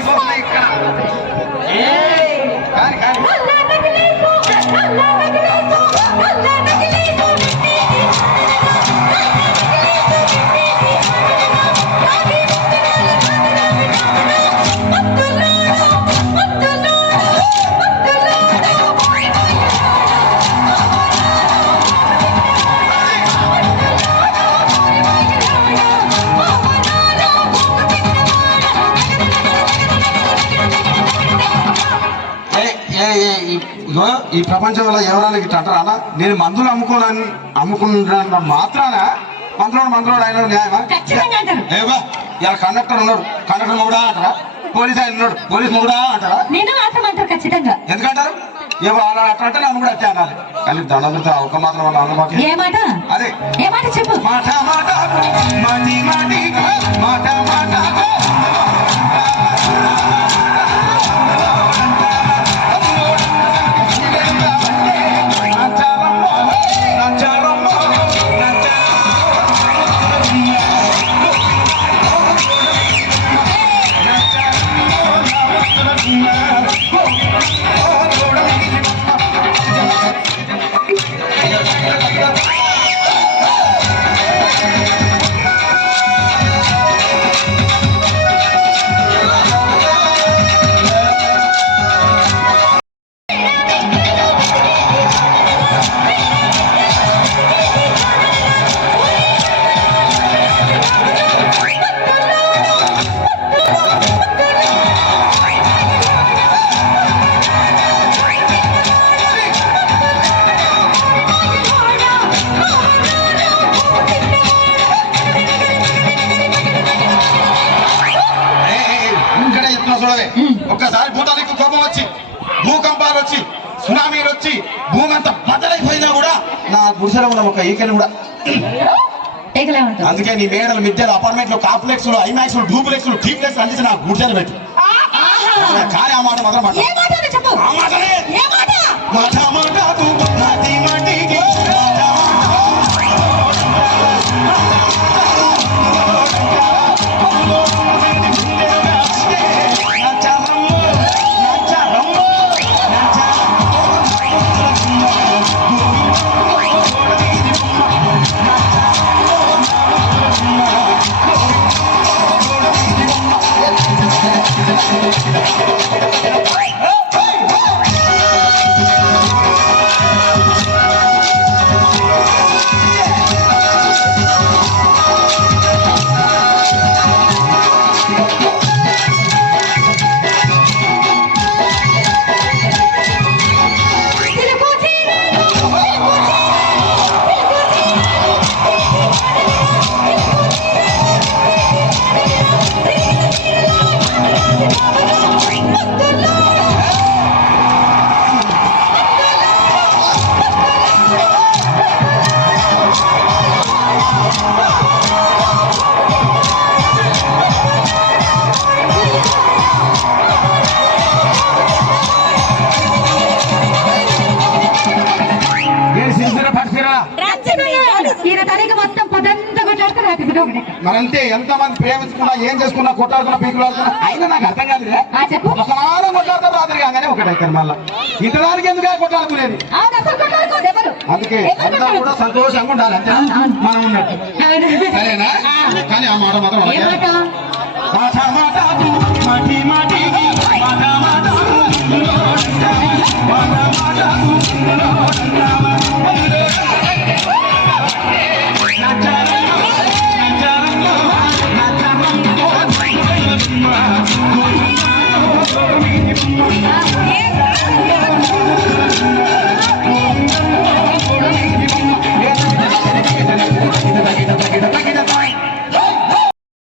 అయిపోతున్నాయి ఇక్కడ. కానీ కానీ ఈ ప్రపంచంలో ఎవరైనా ఇట్లా అంటారా? నేను మందులు అమ్ముకున్న మాత్రాన మందులోడు ఆయన న్యాయమా? ఏవా ఇలా కండక్టర్ ఉన్నాడు, కండక్టర్ మొగుడా అంటారా? పోలీస్ ఆయన ఉన్నాడు, పోలీస్ మొగుడా అంటారా? ఎందుకంటారు? ఏవో అలా అట్లా అంటే నన్ను కూడా అట్టే అనాలి. కానీ దండతో ఒక మాత్రం అదే చెప్పు. మాట మాట మాటి మాటి మాట మాట ఒక్కసారి భూతానికి కోపం వచ్చి భూకంపాలు వచ్చి సునామీలు వచ్చి భూమి అంతా బద్దలైపోయినా కూడా నా గుడిసెలో ఉన్న ఒక ఈకని కూడా. అందుకే నీ మేడలు మిద్దెలు అపార్ట్మెంట్లు కాంప్లెక్స్ ఐమాక్స్ డూప్లెక్స్ టీప్లెక్స్ అందించి నా గుడిసెలు పెట్టు. కానీ ఆ మాట మాత్రం ఆ మాటనే మరంతే ఎంతమంది ప్రేమించుకున్నా ఏం చేసుకున్నా కొట్టాడుకున్నా పీకులు ఆడుకున్నా అయినా నాకు అర్థం కాదు. ఒకనాడు కొట్లాడతాం రాత్రి కాగానే ఒకటైతారు. మళ్ళీ ఇంతదానికి ఎందుకు కొట్లాడుకునేది? అందుకే అంతా కూడా సంతోషంగా ఉండాలి అంతే మనం ఉన్నట్టు. సరేనా? కానీ ఆ మాట మాత్రం